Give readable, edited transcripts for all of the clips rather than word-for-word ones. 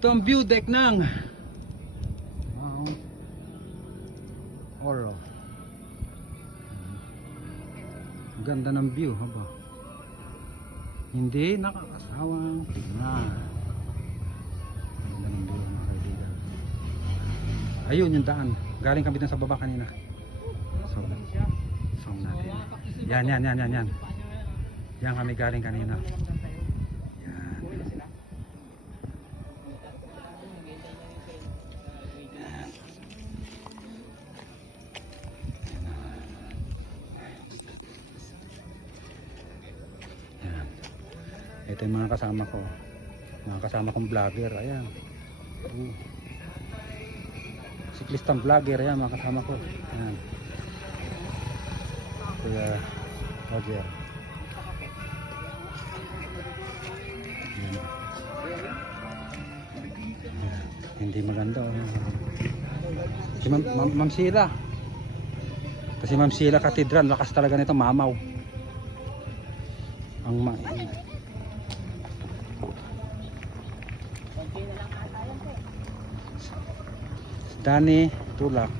Ito ang view deck ng Oro. Ganda ng view, haba. Hindi nakakasawang tingnan. Ganda ng view, mga kaibigan. Ayun yung daan. Galing kami dun sa baba kanina. Song natin. Yan. Yan kami galing kanina. Ito yung mga kasama ko. Mga kasama kong vlogger. Ayan. Siklistang vlogger. Ayan mga kasama ko. Ayan. Kuya Roger. Ayan. Ayan. Hindi maganda. Si Ma'am Sheila. Kasi Ma'am Sheila Cathedral. Lakas talaga nito. Mamaw. Ang Danny tulak.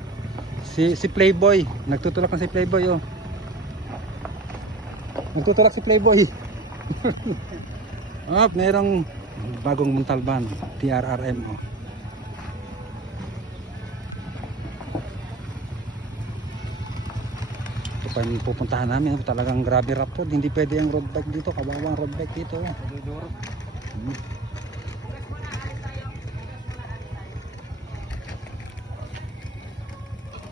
Si Playboy, nagtutulak na si Playboy oh. Nagtutulak si Playboy. Mayroong bagong Montalban, TRRM oh. Ito pa yung pupuntahan namin, talagang grabe rough road, hindi pwede yung road bike dito, kabawang road bike dito oh.